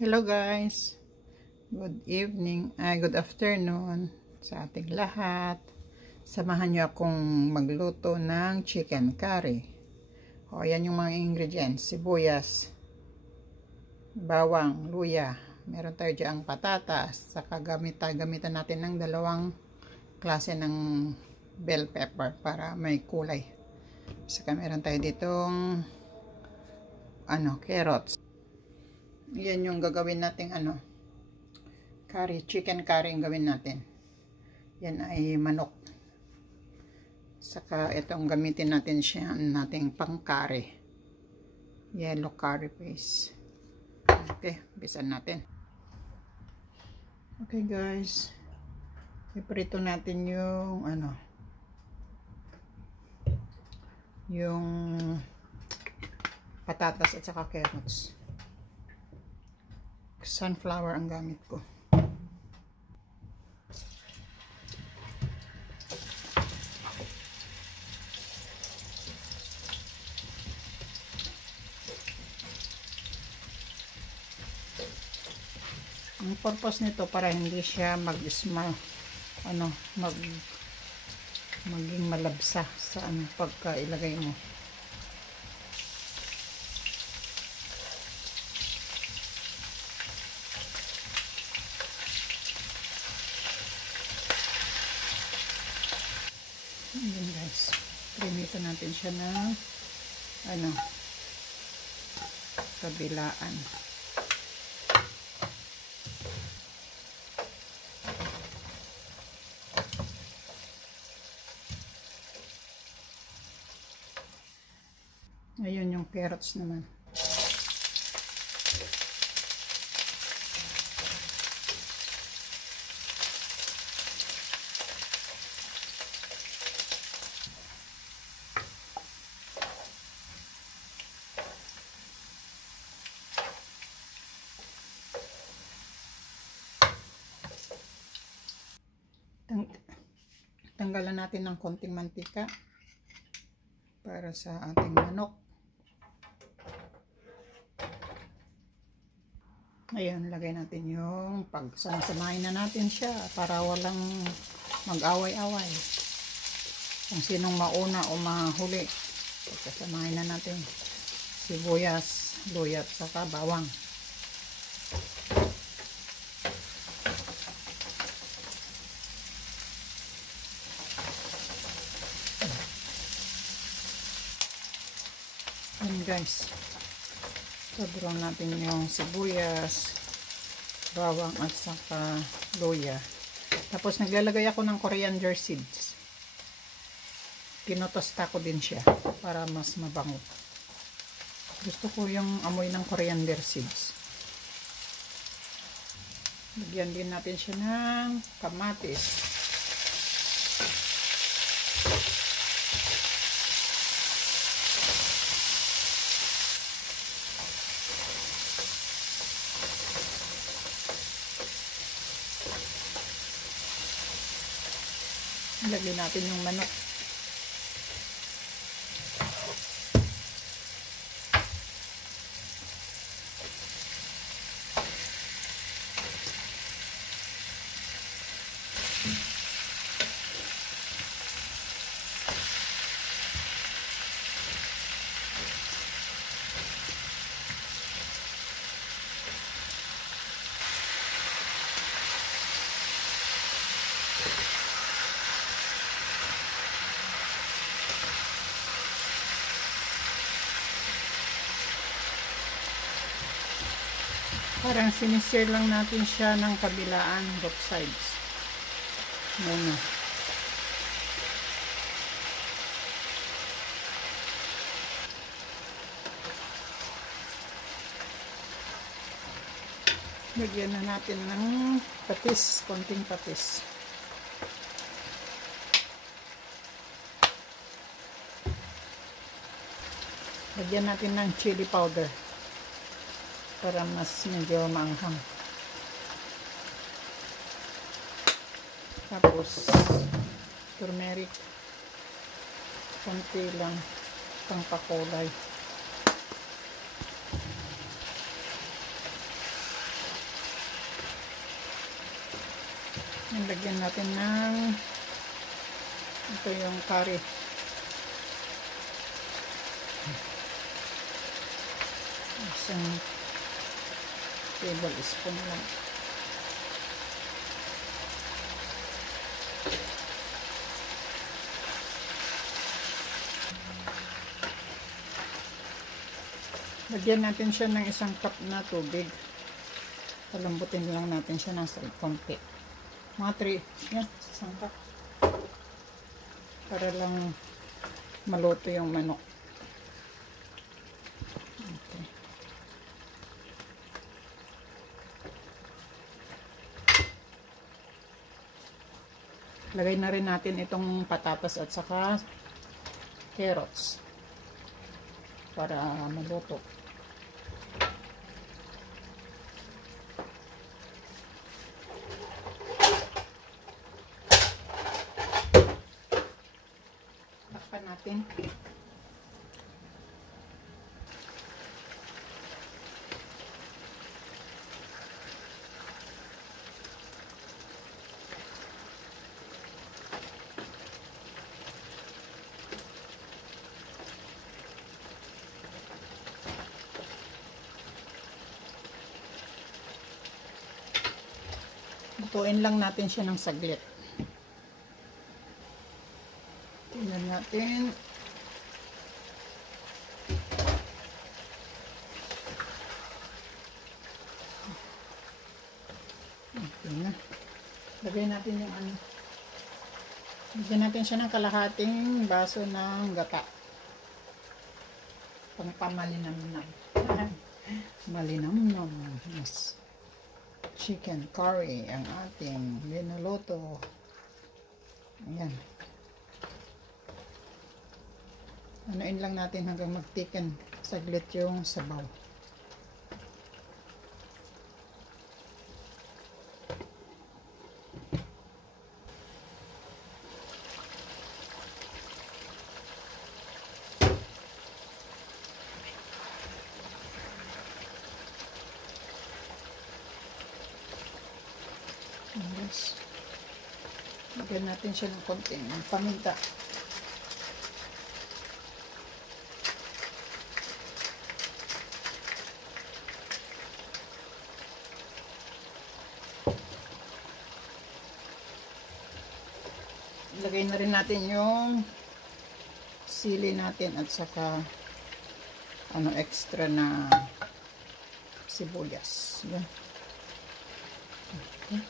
Hello guys, good evening, good afternoon sa ating lahat. Samahan niyo akong magluto ng chicken curry. O yan yung mga ingredients: sibuyas, bawang, luya, meron tayo diyang patatas, saka gamitan natin ng dalawang klase ng bell pepper para may kulay. Saka meron tayo ditong carrots. Yan yung gagawin nating curry, chicken curry ang gawin natin. Yan ay manok. Saka itong gamitin natin siya nating pang curry. Yellow curry paste. Okay, umpisan natin. Okay guys. Iprito natin yung yung patatas at saka carrots. Sunflower ang gamit ko. Ang purpose nito para hindi siya maging malabsa sa pagkailagay mo. Ayan guys, primito natin siya ng kabilaan. Ayun yung carrots naman. Tanggalan natin ng konting mantika para sa ating manok. Ayan, lagay natin yung pagsama-samahin na natin siya para walang mag-away-away. Kung sinong mauna o mahuli, pagsasamahin na natin sibuyas, luya at saka bawang. Ayan guys, saburan natin yung sibuyas, bawang at saka luya. Tapos naglalagay ako ng coriander seeds. Tinotosta ko din siya para mas mabango. Gusto ko yung amoy ng coriander seeds. Lagyan din natin siya ng kamatis. Lagyan natin yung manok. Parang sinisir lang natin siya ng kabilaan, both sides. Muna. Lagyan na natin ng patis, konting patis. Lagyan natin ng chili powder para mas medyo maanghang. Tapos turmeric, konti lang pang pakulay. Lagyan natin ng ito yung curry. Isang tablespoon lang. Lagyan natin siya ng isang cup na tubig. Palambutin lang natin siya ng konti. Mga 3, yan, isang cup. Para lang maluto yung manok. Okay. Lagay na rin natin itong patatas at saka carrots para maluto. Takpan natin. Lutuin lang natin siya ng saglit. Tingnan natin. Okay na. Lagay natin yung ano. Lagyan natin siya ng kalahating baso ng gata. Pangpamalinamnam. Malinamnam. Yes. Chicken curry ang ating linuluto. Ayan. Anuin lang natin hanggang mag-thicken saglit yung sabaw. Yes. Lagyan natin siya ng konting paminta. Lagay na rin natin yung sili natin at saka extra na sibuyas. Yan. Okay.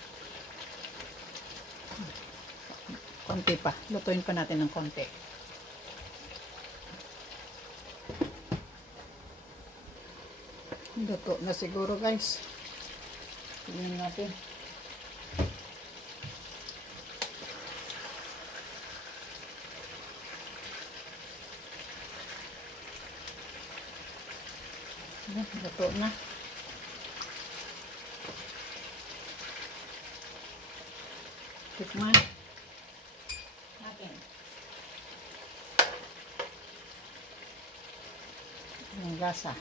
Konti pa. Lutuin pa natin ng konti. Luto na siguro, guys. Tingnan natin. Luto na. Tikman natin. Yung lasa.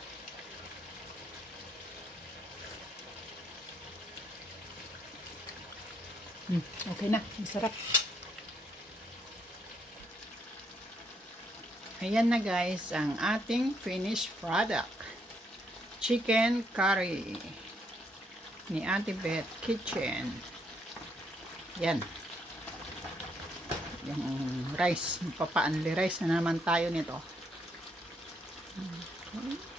Okay na. Masarap. Ayan na guys ang ating finished product. Chicken curry ni Ate Beth Kitchen. Yan. Yung rice. Papa-only rice na naman tayo nito. Okay.